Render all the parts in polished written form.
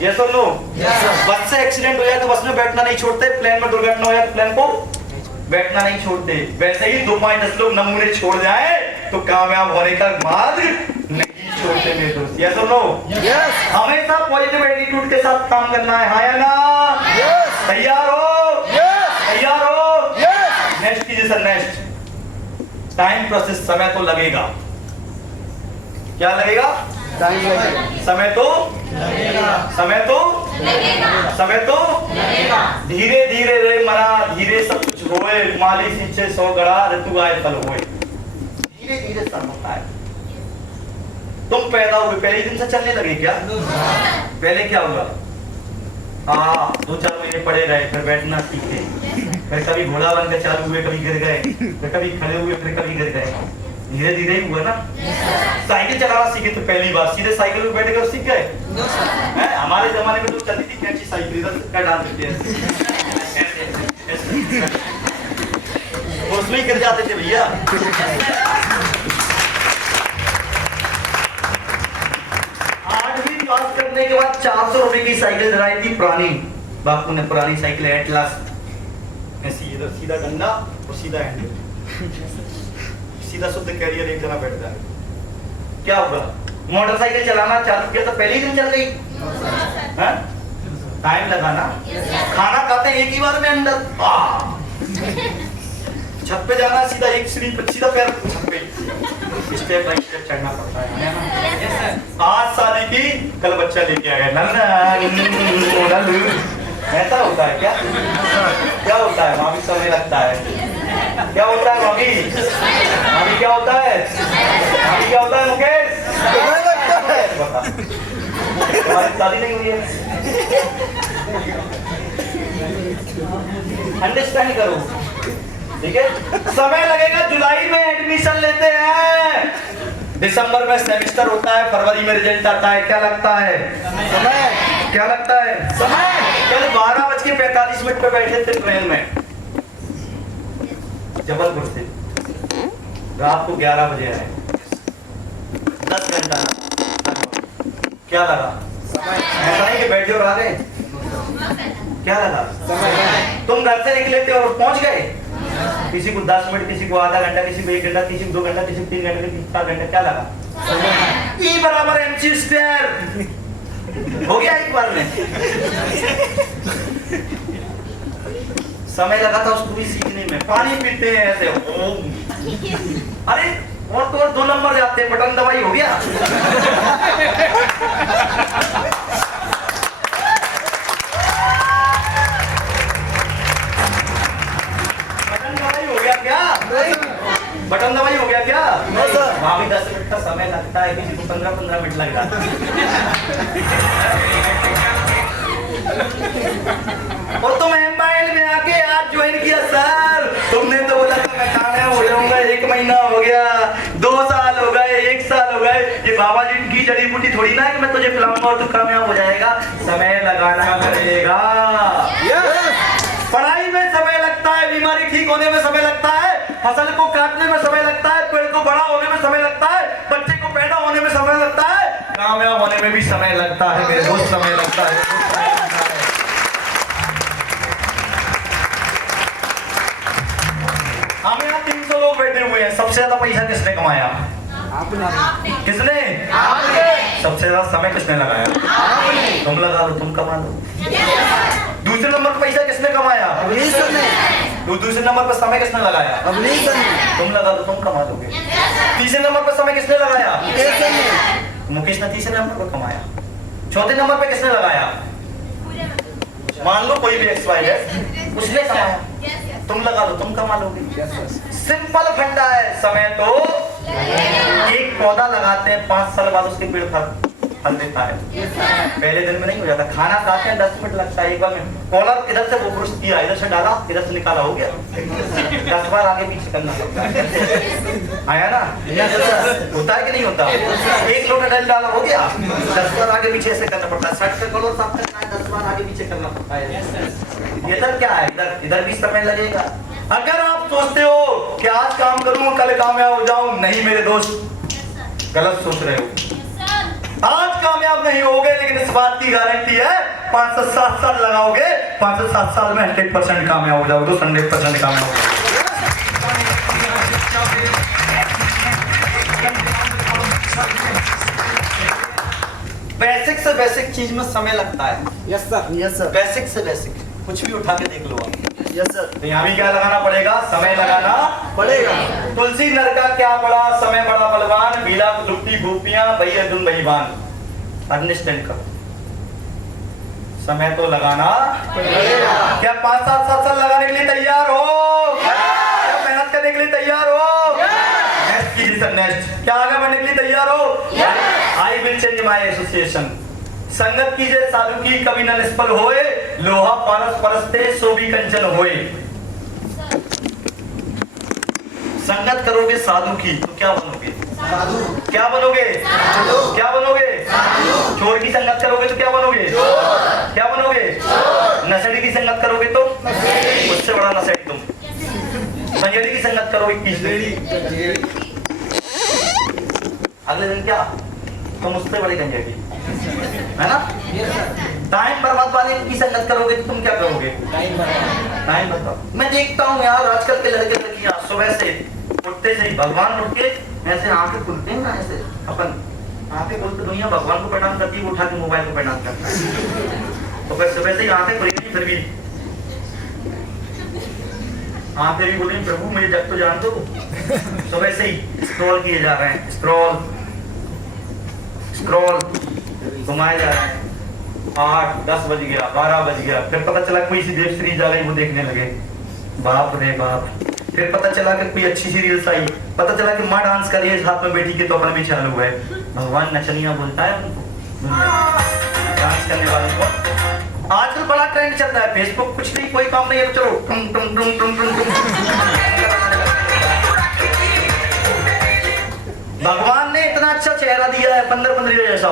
ये सुन लो, बस से एक्सीडेंट हो जाए तो बस में बैठना नहीं छोड़ते, प्लेन में दुर्घटना हो जाए तो प्लेन को बैठना नहीं छोड़ते। वैसे ही 2 5 10 लोग नमूने छोड़ जाए तो कामयाब होने का मार्ग नहीं छोड़ते मेरे दोस्त। ये सुन लो, हमेशा पॉजिटिव एटीट्यूड के साथ काम करना है, हाँ या ना? तैयार हो? तैयार हो? नेक्स्ट कीजिए सर, नेक्स्ट। टाइम प्रोसेस, समय तो लगेगा। क्या लगेगा? समय तो लगेगा। समय तो लगेगा। समय तो लगेगा। धीरे धीरे रे मना, धीरे सब कुछ होए, माली सींचे 100 गड़ा, ऋतु आए फल होए। धीरे धीरे सब होता है। तुम पैदा हुए पहले दिन से चलने लगे क्या? पहले क्या हुआ? 2-4 महीने पड़े रहे, फिर बैठना सीखे, फिर कभी घोड़ा बनकर चालू हुए, कभी गिर गए, फिर कभी खड़े हुए, फिर कभी गिर गए। धीरे धीरे ही हुआ ना। साइकिल चलाना सीखे तो पहली बार सीधे साइकिल में बैठ गए और सीख गए। हमारे जमाने में तो चलती थी कैंची साइकिल, इधर क्या डाल देते हैं, उसमें ही गिर जाते थे भैया। 8वीं पास करने के बाद 400 रुपए की साइकिल दिलाई थी पुरानी, बापू ने पुरानी साइकिल एटलस, ऐसी इधर सीधा डंडा और सीधा हैंडल, सीधा शुद्ध कैरियर, एक जना बैठ जाए। क्या होगा? मोटरसाइकिल चलाना चालू किया तो पहले ही दिन चल गई। टाइम लगाना। खाना खाते एक ही बार में अंदर, छत पे जाना, सीधा एक सीढ़ी पे, सीधा पैर छत पे, स्टेप बाय स्टेप चढ़ना पड़ता है। आज शादी की, कल बच्चा लेके आया, ऐसा होता है क्या? क्या होता है? मामी समय लगता है। क्या होता है मामी? मामी क्या होता है? मामी क्या होता है मुकेश? समय लगता है। बता, तुम्हारी शादी नहीं हुई है, अंडरस्टैंड करो, ठीक है? समय लगेगा। जुलाई में एडमिशन लेते हैं, दिसंबर में सेमेस्टर होता है, फरवरी में रिजल्ट आता है। क्या लगता है? समय। क्या लगता है? समय। कल 12:45 पे बैठे थे ट्रेन में, जबलपुर से, रात को 11 बजे आए, 10 घंटा क्या लगा? ऐसा नहीं कि बैठे और आ गए। क्या लगा? समय। तुम घर से निकले थे और पहुंच गए, किसी को 10 मिनट, किसी को आधा घंटा, किसी को 1 घंटा, किसी को 2 घंटा, किसी को 3 घंटे, किसी को 4 घंटे। क्या लगा? E बराबर mc स्क्वायर हो गया एक बार में। समय लगा था उसको भी सीखने में। पानी पीते हैं ऐसे, अरे और तो 2 नंबर जाते हैं, बटन दबाई हो गया। बटन दबाई हो गया क्या? वहाँ भी 10 मिनट का समय लगता है, किसी को 15-15 मिनट लग जाता है। और तुम एमआईएल में आके आज ज्वाइन किया सर, तुमने तो बोला था मैं कामयाब हो जाऊंगा, 1 महीना हो गया, 2 साल हो गए, 1 साल हो गए। ये बाबा जी की जड़ी बूटी थोड़ी ना है कि मैं तुझे पिलाऊंगा और तू कामयाब हो जाएगा। समय लगाना पड़ेगा। पढ़ाई में समय लगता है, बीमारी ठीक होने में समय लगता है, फसल को काटने में समय लगता है, पेड़ को बड़ा होने में समय लगता है, बच्चे को पैदा होने में समय लगता है, कामयाब होने में भी समय लगता है मेरे दोस्त, समय लगता है। हम यहाँ 300 लोग बैठे हुए हैं, सबसे ज्यादा पैसा किसने कमाया? आपने। किसने? आपने। सबसे ज्यादा समय किसने लगाया? आपने। तुम लगा लो, तुम कमा लो। दूसरे नंबर पर पैसा किसने कमाया? दूसरे नंबर पर समय किसने लगाया? तुम लगा लो, तुम कमा लोगे। तीसरे नंबर पर समय किसने लगाया? मुकेश ने तीसरे नंबर पर कमाया। चौथे नंबर पे किसने लगाया? मान लो कोई भी XYZ, उसने कमाया। तुम लगा लो, तुम कमा लोगे। सिंपल फंडा है। समय तो एक पौधा लगाते हैं, 5 साल बाद उसके पेड़ फल देता है। पहले दिन में नहीं हो जाता। खाना खाते हैं 10 मिनट लगता है, एक बार में कॉलर इधर से वो ब्रश किया, इधर से डाला, इधर से निकाला, हो गया। 10 बार आगे पीछे करना पड़ता है। आया ना? होता है कि नहीं होता? 1 लोटा डाल डाला, हो गया। 10 बार आगे पीछे ऐसे करना पड़ता है। शर्ट पे कॉलर साफ करना है, 10 बार आगे पीछे करना पड़ता है। इधर क्या है? इधर भी समय लगेगा। अगर आप सोचते हो कि आज काम करूं कल कामयाब हो जाऊं, नहीं मेरे दोस्त, गलत सोच रहे हो। आज कामयाब नहीं होगे, लेकिन इस बात की गारंटी है 5 से 7 साल लगाओगे, 5 से 7 साल में 100% कामयाब हो जाओगे, तो 100% कामयाब हो जाओगे। बेसिक से बेसिक चीज में समय लगता है। Yes sir. बेसिक से बेसिक कुछ भी उठा के देख लो आप। Yes sir. तो यहाँ भी क्या लगाना पड़ेगा? समय लगाना पड़ेगा। तुलसी नर का क्या बड़ा, समय बड़ा बलवान, बीला लुट्टी भूपियां भई अर्जुन बहीवान। अंडरस्टैंड करो, समय तो लगाना पड़ेगा। क्या 5 7 साल लगाने के लिए तैयार हो? क्या मेहनत करने के लिए तैयार हो? नेक्स्ट की नेक्स्ट क्या आगे बढ़ने के लिए तैयार हो? I will change my association. संगत कीजिए साधु की, कभी न निष्फल होए, लोहा पारस परस्ते सो भी कंचन होए। संगत करोगे साधु की तो क्या बनोगे? साधु। क्या बनोगे? साधु। क्या बनोगे? साधु। चोर की संगत करोगे तो क्या बनोगे? चोर। क्या बनोगे? चोर। नशेड़ी की संगत करोगे तो नशेड़ी। उससे बड़ा नशेड़ी तुम। कंजरी की संगत करोगे कीचड़ी। अगले दिन क्या तुम उससे बड़े कंजरी, है ना? टाइम बर्बाद वाले की संगत करोगे तो तुम क्या करोगे? टाइम बताओ। मैं देखता हूँ यार आजकल के लड़के लड़कियां सुबह से उठते से ही भगवान उठ के ऐसे आंखें खुलते हैं ना, ऐसे अपन आंखें खुलते दुनिया भगवान को प्रणाम करती है, वो उठा के मोबाइल को प्रणाम करता है। तो फिर सुबह से ही आंखें खुली नहीं, फिर भी आंखें भी बोली प्रभु मुझे जब तो जान दो। सुबह से ही स्क्रॉल किए जा रहे हैं, स्क्रॉल घुमाए जा रहे हैं। 8 10 बज गया, 12 बज गया, फिर पता चला कोई सी वेब सीरीज आ गई, वो देखने लगे, बाप रे बाप। फिर पता चला कि कोई अच्छी सी रील्स आई, पता चला कि माँ डांस कर रही है हाथ में बैठी के, तो अपना भी चालू है। भगवान नचनिया बोलता है उनको, डांस करने वालों को। आजकल बड़ा ट्रेंड चल रहा है, फेसबुक कुछ नहीं, कोई काम नहीं है तो चलो टुम टुम टुम टुम टुम टुम। भगवान ने इतना अच्छा चेहरा दिया है, 15 जैसा।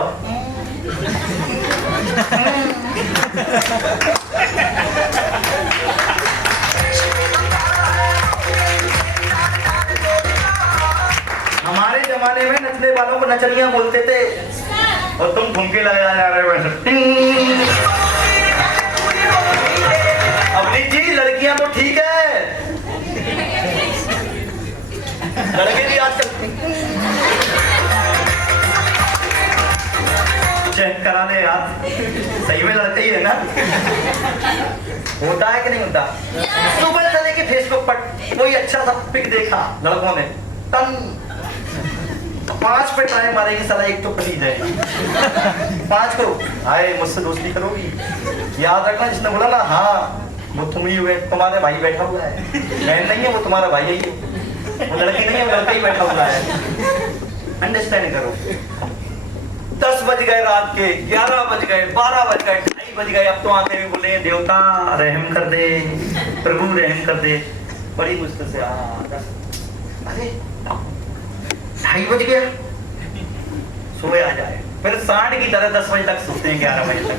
हमारे जमाने में नचने वालों को नचनिया बोलते थे, और तुम ठुमके लगाया जा रहे हो वैसे। अवनीत जी लड़कियां तो ठीक है, लड़के भी आजकल चेक करा ले यार, सही में लड़के ही है ना? होता है कि नहीं होता? सुबह से लेके फेसबुक पर कोई अच्छा सा पिक देखा लड़कों ने, तन 5 पे ट्राई मारेगी साला, एक तो पली जाएगी। 5 को आए मुझसे दोस्ती करोगी? याद रखना जिसने बोला ना हाँ वो तुम ही हुए, तुम्हारे भाई बैठा हुआ है, बहन नहीं है वो तुम्हारा भाई है, वो लड़की नहीं है वो लड़का ही बैठा हुआ है। अंडरस्टैंड करो। 10 बज गए रात के, 11 बज गए, 12 बज गए, 2:30 बज गए, अब तो आते भी बोले देवता रहम कर दे, प्रभु रहम कर दे। बड़ी मुश्किल से अरे 2:30 बज गया, सोए आ जाए। फिर सांड की तरह 10 बजे तक सोते हैं, 11 बजे तक,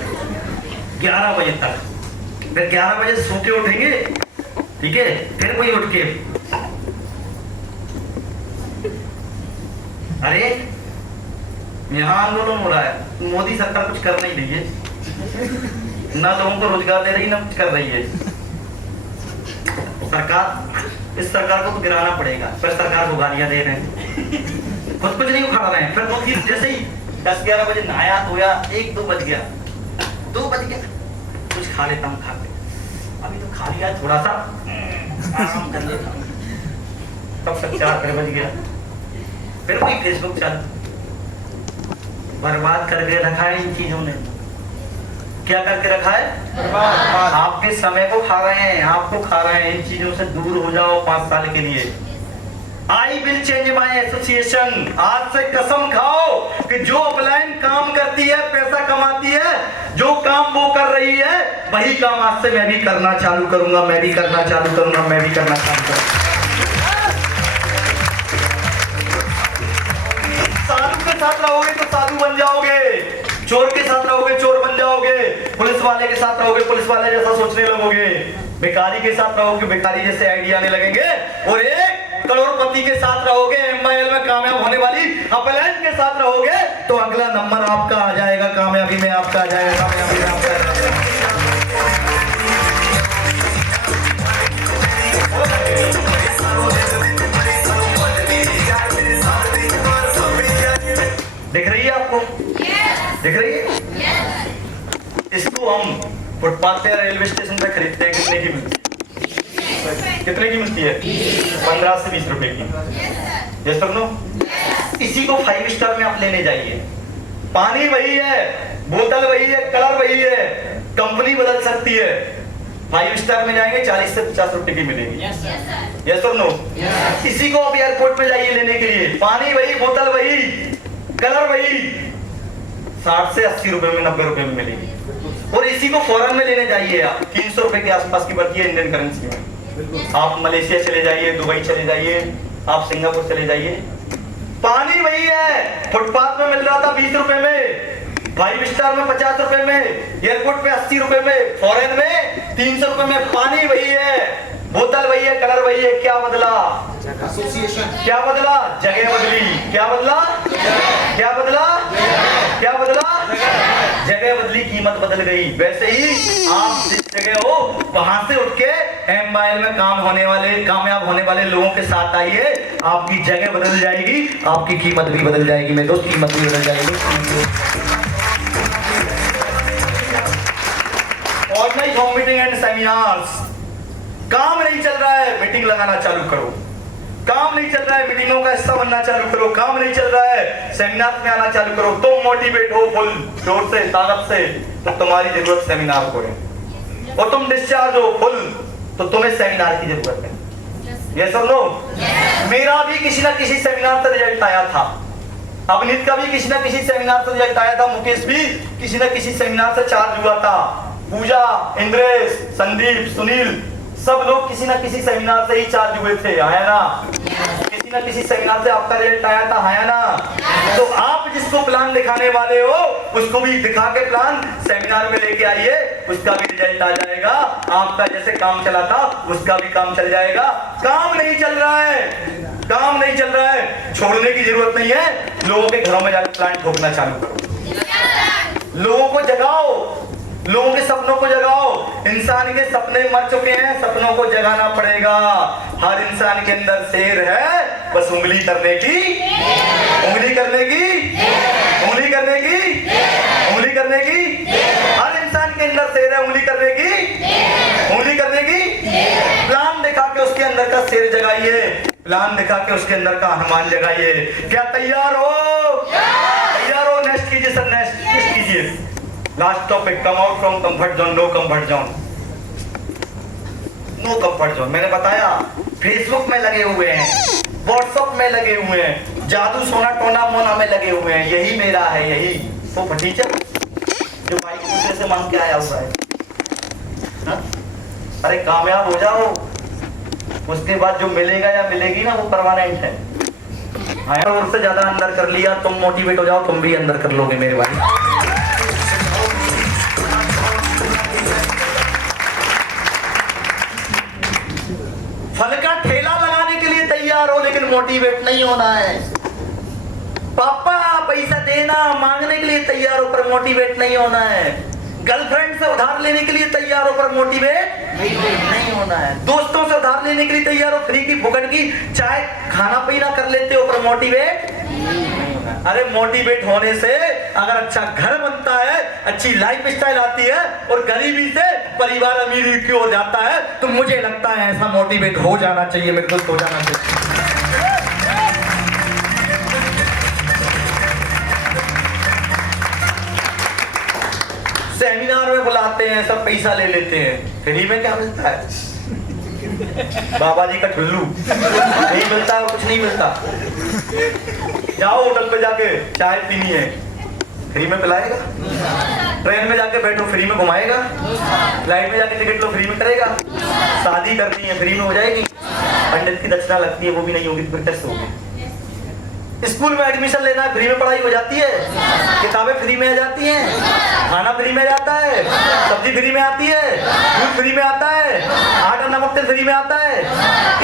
11 बजे तक। फिर 11 बजे सो के उठेंगे, ठीक है? फिर कोई उठ के अरे यहाँ आंदोलन हो रहा है, मोदी सरकार कुछ कर नहीं रही है, ना लोगों को रोजगार दे रही ना कुछ कर रही है। सरकार, इस सरकार को तो गिराना पड़ेगा, फिर सरकार को गालियां दे रहे हैं, खुद कुछ नहीं उखाड़ रहे हैं। फिर वो फिर जैसे ही 10-11 बजे नहाया धोया, 1-2 बज गया, 2 बज गया, कुछ खा लेता हूँ, खा ले अभी तो खा लिया, थोड़ा सा आराम कर लेता हूँ, तब तक 4 बज गया। फिर कोई फेसबुक चल, बर्बाद करके रखा है इन चीजों ने। क्या करके रखा है? बर्बाद। आपके समय को खा रहे हैं, आपको खा रहे हैं। इन चीजों से दूर हो जाओ 5 साल के लिए। I will change my association. आज से कसम खाओ कि जो ऑफलाइन काम करती है, पैसा कमाती है, जो काम वो कर रही है, वही काम आज से मैं भी करना चालू करूंगा, मैं भी करना चालू करूंगा, मैं भी करना चालू करूंगा। साधु के साथ रहोगे तो साधु बन जाओगे, चोर के साथ रहोगे चोर बन जाओगे, पुलिस वाले के साथ रहोगे पुलिस वाले जैसा सोचने लगोगे, भिखारी के साथ रहोगे भिखारी जैसे आइडिया आने लगेंगे, और एक करोड़पति के साथ रहोगे, MIL में कामयाब होने वाली अपलाइन के साथ रहोगे, तो अगला नंबर आपका आ जाएगा, कामयाबी में आपका आ जाएगा, कामयाबी में आपका आ जाएगा। दिख रही है आपको? दिख रही है? इसको हम फुटपाथ पे रेलवे स्टेशन पे खरीदते हैं, कितने की मिलती है? कितने की मिलती है? 15 से 20 रुपए की। यस और नो? इसी को 5 स्टार में आप लेने जाइए, पानी वही है, बोतल वही है, कलर वही है, कंपनी बदल सकती है। 5 स्टार में जाएंगे 40 से 50 रुपए की मिलेगी। यस और नो? इसी को आप एयरपोर्ट में जाइए लेने के लिए, पानी वही, बोतल वही, कलर वही, 60 से 80 रुपए में, 90 रुपए में मिलेगी। और इसी को फॉरेन में लेने जाइए आप, 300 रुपए के आसपास की बढ़ती है इंडियन करेंसी में। आप मलेशिया चले जाइए, दुबई चले जाइए, आप सिंगापुर चले जाइए, पानी वही है। फुटपाथ में मिल रहा था 20 रुपए में, 5 स्टार में 50 रुपए में, एयरपोर्ट पे 80 रुपए में, फॉरेन में 300 रुपए में। पानी वही है, बोतल वही है, कलर वही है, क्या बदला? एसोसिएशन। क्या बदला? जगह बदली। क्या बदला? क्या बदला? क्या बदला? जगह बदली, कीमत बदल गई। वैसे ही आप जिस जगह हो वहां से उठ के MIL में कामयाब होने वाले लोगों के साथ आइए, आपकी जगह बदल जाएगी, आपकी कीमत भी बदल जाएगी मेरे दोस्त, कीमत भी बदल जाएगी। Organize home meeting and seminars. काम नहीं चल रहा है, मीटिंग लगाना चालू करो। काम नहीं चल रहा है, मीटिंगों का हिस्सा बनना चालू करो। काम नहीं चल रहा है, सेमिनार में आना चालू करो। तुम मोटिवेट हो फुल जोर से, ताकत से, तो तुम्हारी जरूरत सेमिनार को है। और तुम डिस्चार्ज हो फुल, तो तुम्हें सेमिनार की जरूरत है। ये सब लोग, मेरा भी किसी ना किसी सेमिनार से रिजल्ट आया था, अवनीत का भी किसी ना किसी सेमिनार से रिजल्ट आया था, मुकेश भी किसी ना किसी सेमिनार से चार्ज हुआ था, पूजा, इंद्रेश, संदीप, सुनील, सब लोग किसी ना किसी सेमिनार से ही चार्ज हुए थे, आया ना? किसी ना किसी सेमिनार से आपका रिजल्ट आया था, आया ना? तो आप जिसको प्लान दिखाने वाले हो, उसको भी दिखा के प्लान सेमिनार में लेके आइए, उसका भी रिजल्ट आ जाएगा। आपका जैसे काम चला था, उसका भी काम चल जाएगा। काम नहीं चल रहा है, काम नहीं चल रहा है, छोड़ने की जरूरत नहीं है, लोगों के घरों में जाकर प्लांट ठोकना चालू करो। लोगों को जगाओ, लोगों के सपनों को जगाओ। इंसान के सपने मर चुके हैं, सपनों को जगाना पड़ेगा। हर इंसान के अंदर शेर है, बस उंगली करने की, उंगली करने की, उंगली करने की, उंगली करने की। हर इंसान के अंदर शेर है, उंगली करने की, उंगली करने की। प्लान दिखा के उसके अंदर का शेर जगाइए, प्लान दिखा के उसके अंदर का हनुमान जगाइए। क्या तैयार हो? तैयार हो? नेक्स्ट कीजिए सर, नेक्स्ट कीजिए। Last topic, come out from comfort zone. No comfort zone, no comfort zone. मैंने बताया फेसबुक में लगे हुए हैं, व्हाट्सएप में लगे हुए हैं, जादू सोना टोना मोना में लगे हुए हैं। यही मेरा है, यही तो फटीचर जो भाई दूसरे से मांग के आया हुआ है। हा? अरे कामयाब हो जाओ, उसके बाद जो मिलेगा या मिलेगी ना, वो परमानेंट है। और उससे ज्यादा अंदर कर लिया, तुम मोटिवेट हो जाओ, तुम भी अंदर कर लोगे मेरे भाई। फल का ठेला लगाने के लिए तैयार हो, लेकिन मोटिवेट नहीं होना है। पापा पैसा देना मांगने के लिए तैयार हो, पर मोटिवेट नहीं होना है। गर्लफ्रेंड से उधार लेने के लिए तैयार हो, पर मोटिवेट नहीं होना है। दोस्तों से उधार लेने के लिए तैयार हो, फ्री की फुकट की चाय खाना पीना कर लेते हो, पर मोटिवेट। अरे मोटिवेट होने से अगर अच्छा घर बनता है, अच्छी लाइफ स्टाइल आती है, और गरीबी से परिवार अमीरी की ओर जाता है, तो मुझे लगता है ऐसा मोटिवेट हो जाना चाहिए मेरे दोस्त, हो जाना चाहिए। सेमिनार में बुलाते हैं, सब पैसा ले लेते हैं, फ्री में क्या मिलता है? बाबा जी का ठुल्लू नहीं मिलता है, कुछ नहीं मिलता। जाओ होटल पे जाके चाय पीनी है, फ्री में पिलाएगा। ट्रेन में जाके बैठो, फ्री में घुमाएगा। फ्लाइट में जाके टिकट लो, फ्री में करेगा। शादी करनी है, फ्री में हो जाएगी। पंडित की दक्षिणा लगती है, वो भी नहीं होगी तो फिर कैसे होगी? स्कूल में एडमिशन लेना है, फ्री में पढ़ाई हो जाती है। किताबें फ्री में आ जाती हैं, खाना फ्री में जाता है, सब्जी फ्री में आती है, दूध फ्री में आता है, आटा नमक तेल फ्री में आता है,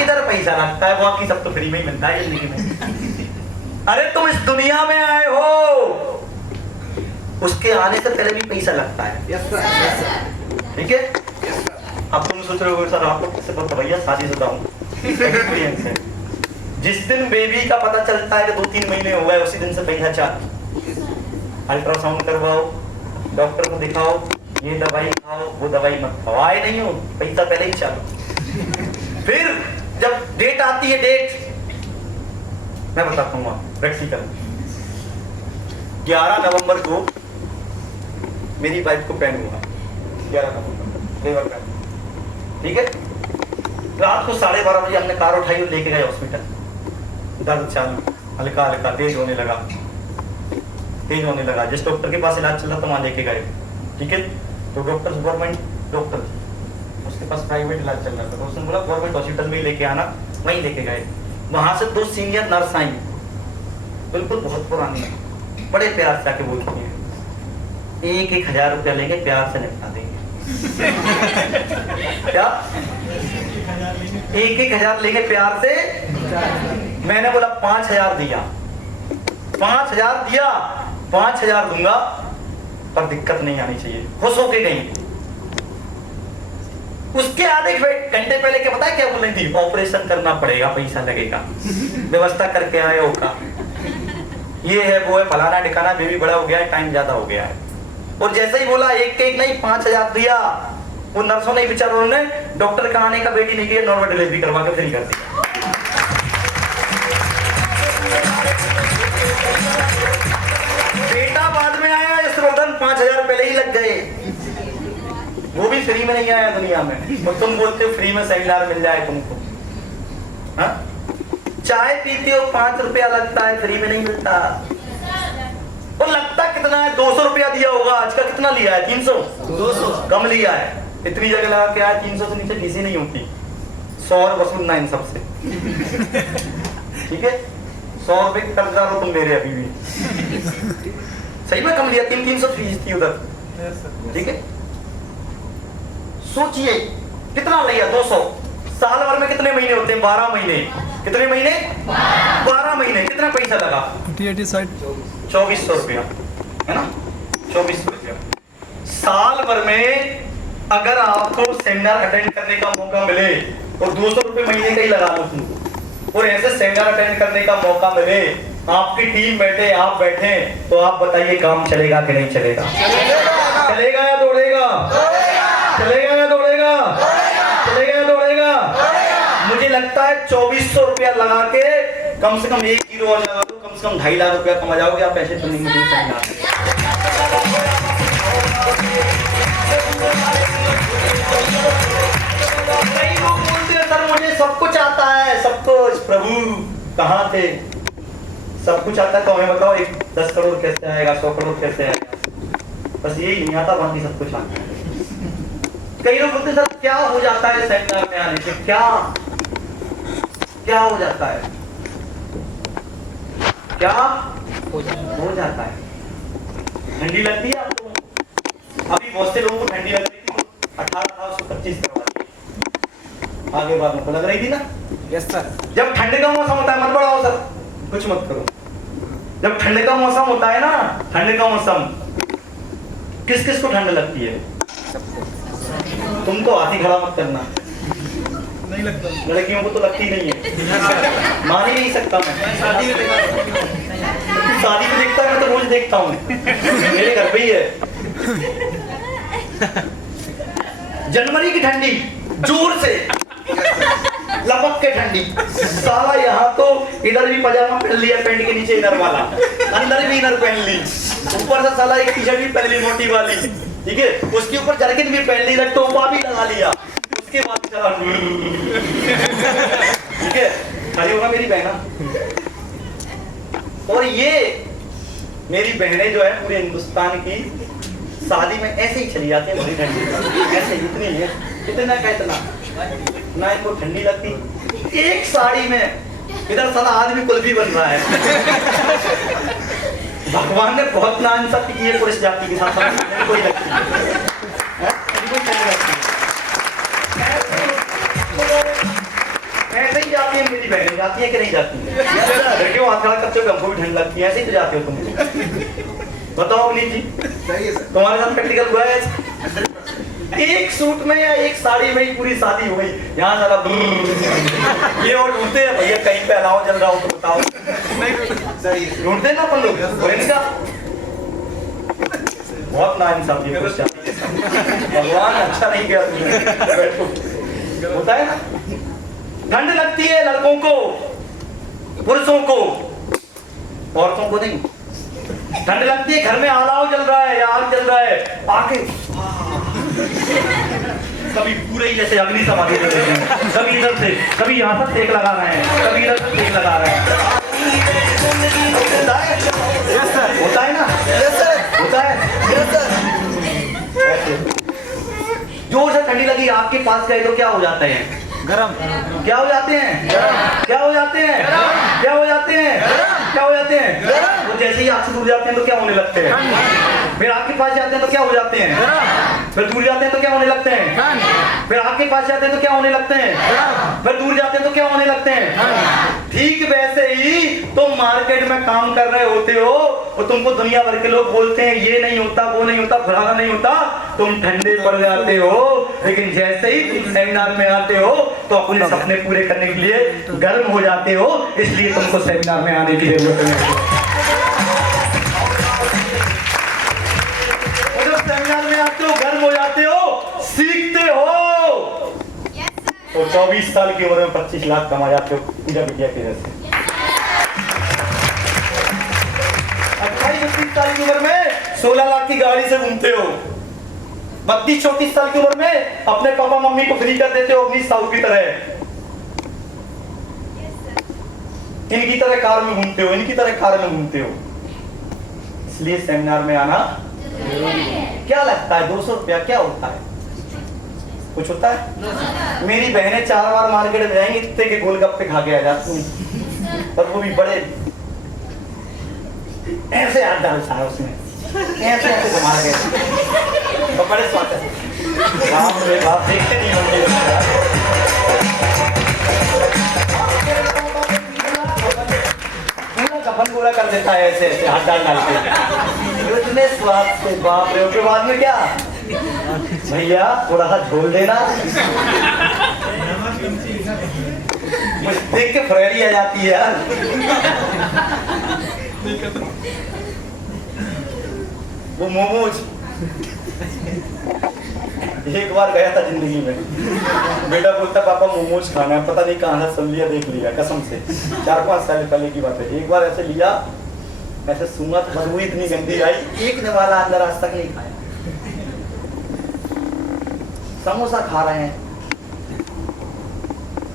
इधर पैसा लगता है, बाकी सब तो फ्री में ही मिलता है जिंदगी में। अरे तुम इस दुनिया में आए हो, उसके आने से पहले भी पैसा लगता है। Yes sir. ठीक है? अब तुम सोच रहे हो सर आप लोग से बहुत भैया शादीशुदा हूँ, एक्सपीरियंस है। जिस दिन बेबी का पता चलता है कि 2-3 महीने हो गए, उसी दिन से पैसा चालू। अल्ट्रासाउंड करवाओ, डॉक्टर को दिखाओ, ये दवाई खाओ, वो दवाई मत खाओ। आए नहीं हो, पैसा पहले ही चालू। फिर जब डेट आती है, डेट मैं बताता हूँ प्रैक्टिकल। 11 नवंबर को मेरी वाइफ को पेन हुआ, 11 नवंबर लेबर पेन। ठीक है? रात को 12:30 बजे हमने कार उठाई और लेके गए हॉस्पिटल। दर्द चालू, हल्का हल्का तेज होने लगा, तेज होने लगा। जिस डॉक्टर के पास इलाज चल रहा था वहां लेके गए। ठीक है? तो डॉक्टर गवर्नमेंट डॉक्टर, उसके पास प्राइवेट इलाज चल रहा था, तो उसने बोला गवर्नमेंट हॉस्पिटल में ही लेके आना। वहीं लेके गए। वहां से 2 सीनियर नर्स आई, बिल्कुल बहुत पुरानी, बड़े प्यार से आके बोलती हैं 1,000 रुपया लेंगे, प्यार से निपटा देंगे। क्या 1,000 लेंगे प्यार से? मैंने बोला 5,000 दिया, 5,000 दिया, 5,000 दूंगा, पर दिक्कत नहीं आनी चाहिए। खुश होके गई। उसके आधे घंटे पहले क्या पता है क्या बोल रही थी? ऑपरेशन करना पड़ेगा, पैसा लगेगा, व्यवस्था करके आए हो का, ये है वो है, फलाना ठिकाना, बेबी बड़ा हो गया है, टाइम ज्यादा हो गया है। और जैसे ही बोला एक नहीं 5,000 दिया, वो नर्सों ने बेचारों ने डॉक्टर का आने का बेटी नहीं किया, नॉर्मल डिलीवरी करवा के फ्री कर दिया। बेटा बाद में आया, यशवर्धन 5,000 पहले ही लग गए। वो भी फ्री में नहीं आया दुनिया में, और तुम बोलते हो फ्री में सेमिनार मिल जाए तुमको। हाँ? चाय पीते हो 5 रुपया लगता है, फ्री में नहीं मिलता। और लगता कितना है? 200 रुपया दिया होगा। आज का कितना लिया है? 300 200 कम लिया है। इतनी जगह लगा के आया, 300 से नीचे किसी नहीं होती। 100 वसूलना इन सबसे। ठीक है? 100 रुपए कर्जदार हो तुम मेरे अभी भी। सही में कम लिया, 300 फीस थी उधर। ठीक है? सोचिए कितना लिया, 200। साल भर में कितने महीने होते हैं? 12 महीने। कितने महीने? 12 महीने। कितना पैसा लगा? 2400 रुपया, है ना? 2400 रुपया। साल भर में अगर आपको सेमिनार अटेंड करने का मौका मिले, और 200 रुपए महीने का ही लगा लो तुमको, और ऐसे सेमिनार अटेंड करने का मौका मिले, आपकी टीम बैठे, आप बैठे, तो आप बताइए काम चलेगा कि नहीं चलेगा? चलेगा या दौड़ेगा? चलेगा या दौड़ेगा? चलेगा या दौड़ेगा? मुझे लगता है 2400 रुपया लगा के कम से कम 1 हीरो और लगा दो, कम से कम 2.5 लाख रुपया कमा जाओगे आप। पैसे तो नहीं मिल सकते। कई लोग बोलते हैं सर मुझे सब कुछ आता है, सब कुछ। प्रभु कहाँ थे? सब कुछ आता है तो हमें बताओ, 10 करोड़ कैसे आएगा, 100 करोड़ कैसे आएगा? बस यही नहीं आता, बाकी सब कुछ आता है। कई लोग बोलते हैं सर क्या हो जाता है सेमिनार में आने से? क्या हो जाता है? क्या हो जाता है? ठंडी लगती है आपको? अभी बहुत से लोगों को ठंडी लग रही थी, 18,25 करवा दी। आगे बाद में लग रही थी ना? Yes sir. जब ठंड का मौसम होता है, मत बढ़ाओ सर, कुछ मत करो। जब ठंड का मौसम होता है ना, ठंड का मौसम, किस किस को ठंड लगती है? तुमको हाथी खड़ा मत करना, नहीं लगता। लड़कियों को तो लगती नहीं है। मान ही नहीं सकता मैं। शादी में देखता है, मैं तो रोज देखता हूँ, मेरे घर पे ही है। जनवरी की ठंडी, जोर से लपक के ठंडी, साला यहाँ तो इधर भी पजामा पहन लिया, पैंट के नीचे इनर वाला, अंदर भी इनर पहन ली, ऊपर से साला एक टी-शर्ट भी पहन ली मोटी वाली, ठीक है, उसके ऊपर जैकेट भी पहन ली, टोपा भी लगा लिया, उसके बाद चला, ठीक है, खड़ी होगा मेरी बहना। और ये मेरी बहनें जो है पूरे हिंदुस्तान की शादी में ऐसे ही चली जाती है, बड़ी ठंडी, ऐसे इतनी है, इतना का इतना, ना इनको ठंडी लगती। एक साड़ी में इधर साला आदमी कुल्फी बन रहा है। भगवान ने बहुत नाइंसाफी की है पुरुष जाति के साथ, कोई लगती है। में जाती है कि नहीं जाती है? लड़कियों हाथ खड़ा करते हो, हमको भी ठंड लगती है, ऐसे ही तो जाते हो तुम। बताओ अवनीत जी, तुम्हारे साथ प्रैक्टिकल हुआ है ऐसे? एक सूट में या एक साड़ी में ही पूरी शादी हो गई, यहाँ सारा ये और ढूंढते हैं भैया कहीं पे अलाव चल रहा हो तो बताओ, ढूंढते ना अपन लोग, इनका बहुत नाइंसाफी है भगवान, अच्छा नहीं किया तुमने। होता है ना, ठंड लगती है लड़कों को, पुरुषों को, औरतों को नहीं। ठंड लगती है, घर में अलाव जल रहा है या आग जल रहा है, आके कभी पूरे ही जैसे अग्नि समाधि दे रहे हैं, कभी इधर से, कभी यहाँ से सेक लगा रहे हैं, कभी इधर से सेक लगा रहे हैं। होता है ना? होता है। जोर से ठंडी लगी, आपके पास गए तो क्या हो जाते हैं? गरम। क्या हो जाते हैं? क्या हो जाते हैं? क्या हो जाते हैं? क्या हो जाते हैं? वो जैसे ही आपसे दूर जाते हैं तो क्या होने लगते हैं? फिर आपके पास जाते हैं तो क्या हो जाते हैं? फिर दूर जाते हैं तो क्या होने लगते हैं? फिर आपके पास जाते हैं तो क्या होने लगते हैं? फिर दूर जाते हैं तो क्या होने लगते हैं? ठीक वैसे ही तुम मार्केट में काम कर रहे होते हो और तुमको दुनिया भर के लोग बोलते हैं ये नहीं होता, वो नहीं होता, फलाना नहीं होता, तुम ठंडे पड़ जाते हो। लेकिन जैसे ही तुम सेमिनार में आते हो तो अपने सपने पूरे करने के लिए गर्म हो जाते हो, इसलिए तुमको सेमिनार में आने की जरूरत है। सेमिनार में आते हो, गर्म हो जाते हो, सीखते हो, तो 24 साल की उम्र में 25 लाख कमा जाते हो पूजा विद्या की वजह से। 28-29 साल की उम्र में 16 लाख की गाड़ी से घूमते हो। 32-34 साल की उम्र में अपने पापा मम्मी को फ्री कर देते हो अपनी साहू की तरह। इनकी तरह कार में घूमते हो, इनकी तरह कार में घूमते हो। इसलिए सेमिनार में आना क्या लगता है? 200 रुपया क्या होता है? कुछ होता है? मेरी बहनें 4 बार मार्केट में जाएंगी, इतने के गोलगप्पे खा के आ जाती हैं, पर वो भी बड़े ऐसे हाथ डालता है उसमें, ऐसे ऐसे घुमा के, और बड़े स्वादिष्ट। बाप रे बाप, देखते नहीं होंगे कफन पूरा कर देता है ऐसे ऐसे हाथ डाल डाल के, इतने स्वाद से। बाप रे, उसके बाद में क्या भैया थोड़ा सा झोल देना, मुझे देख के फ्रेरी आ जाती है यार। वो मोमोज, एक बार गया था जिंदगी में, बेटा बोलता पापा मोमोज खाना है, पता नहीं कहाँ से सुन लिया, देख लिया कसम से, 4-5 साल पहले की बात है। एक बार ऐसे लिया, ऐसे सूंघा तो बदबू इतनी गंदी आई, एक ने वाला अंदर आज तक नहीं खाया। समोसा खा रहे हैं,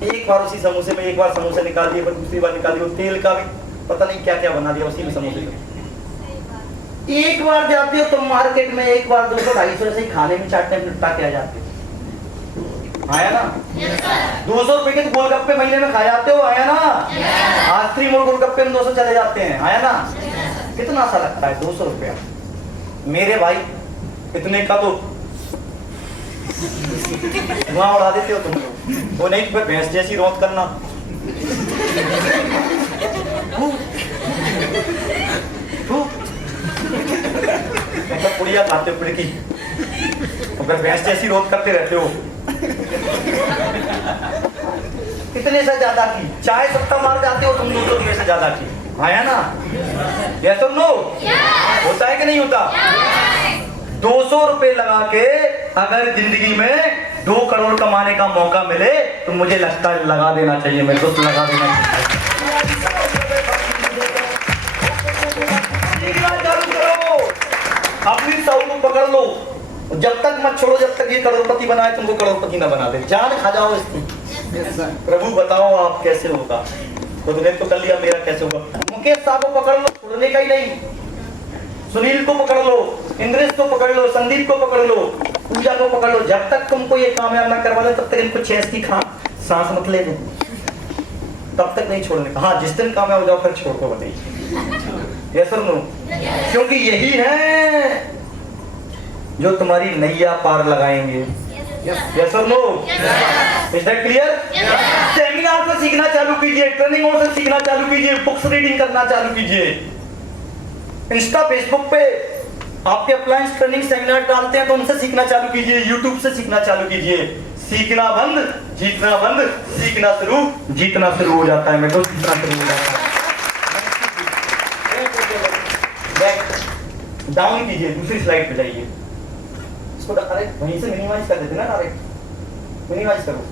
एक बार उसी समोसे में, एक बार समोसे निकाल दिए, पर दूसरी बार निकाल दिए, तेल का भी पता नहीं क्या क्या बना दिया उसी में समोसे का। एक बार जाते हो तुम मार्केट में, एक बार 200-250 ऐसे ही खाने में चाटने में निपटा के आ जाते हो, आया ना? 200 रुपए के गोलगप्पे महीने में खा जाते हो, आया ना? आज 3 मोड़ गोलगप्पे में 200 चले जाते हैं, आया ना? कितना सा लगता है 200 रुपया? मेरे भाई इतने का तो वहां उड़ा देते हो तुम लोग, वो नहीं तो भैंस जैसी रौंद करना। मतलब पुड़िया खाते हो, पुड़की, और भैंस जैसी रोज करते रहते हो। कितने से ज्यादा की चाय सत्ता मार जाते हो तुम 200 रुपये से ज्यादा की, आया ना? यस और नो? होता है कि नहीं होता? 200 रुपए लगा के अगर जिंदगी में 2 करोड़ कमाने का मौका मिले तो मुझे लगता है लगा देना चाहिए, मेरे दोस्त लगा देना चाहिए। अपनी साहू को पकड़ लो, जब तक मत छोड़ो जब तक ये करोड़पति बनाए तुमको करोड़पति ना बना दे, जान खा जाओ इसकी। प्रभु बताओ आप कैसे होगा? खुद ने तो कर लिया, मेरा कैसे होगा? मुकेश साहब को पकड़ लो, छोड़ने का ही नहीं। सुनील को पकड़ लो, इंद्रेश को पकड़ लो, संदीप को पकड़ लो, पूजा को पकड़ लो, जब तक तुमको ये कामयाब ना करवा ले तब तक इनको चैस की सांस मत ले दो, तब तक नहीं छोड़ने का। हाँ, जिस दिन कामयाब हो जाओ फिर छोड़ दो, बताइए यस और नो? क्योंकि यही है जो तुम्हारी नैया पार लगाएंगे। यस और no? Is that clear? Seminar से सीखना चालू कीजिए, ट्रेनिंगों से सीखना चालू कीजिए, बुक्स रीडिंग करना चालू कीजिए। इंस्टा फेसबुक पे आपके अप्लायंस ट्रेनिंग सेमिनार डालते हैं तो उनसे सीखना चालू कीजिए, यूट्यूब से सीखना चालू कीजिए। सीखना बंद, जीतना बंद, सीखना शुरू, जीतना शुरू हो जाता है। मैं तो सीखना शुरू हो जाता है। बैक डाउन कीजिए, दूसरी स्लाइड पे जाइए। इसको अरे वहीं से मिनिमाइज कर देते ना, डायरेक्ट मिनिमाइज करो,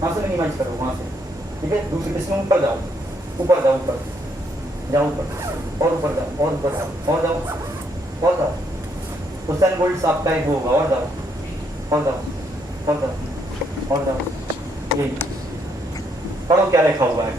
वहां से मिनिमाइज करो, वहां से, ठीक है। दूसरी इसमें ऊपर जाओ, ऊपर जाओ, ऊपर जाओ, ऊपर और ऊपर जाओ, और ऊपर जाओ, और जाओ, और जाओ। हुसैन बोल्ट आपका एक वो होगा, और जाओ, और जाओ, और जाओ, और जाओ। यही पढ़ो क्या लिखा हुआ है।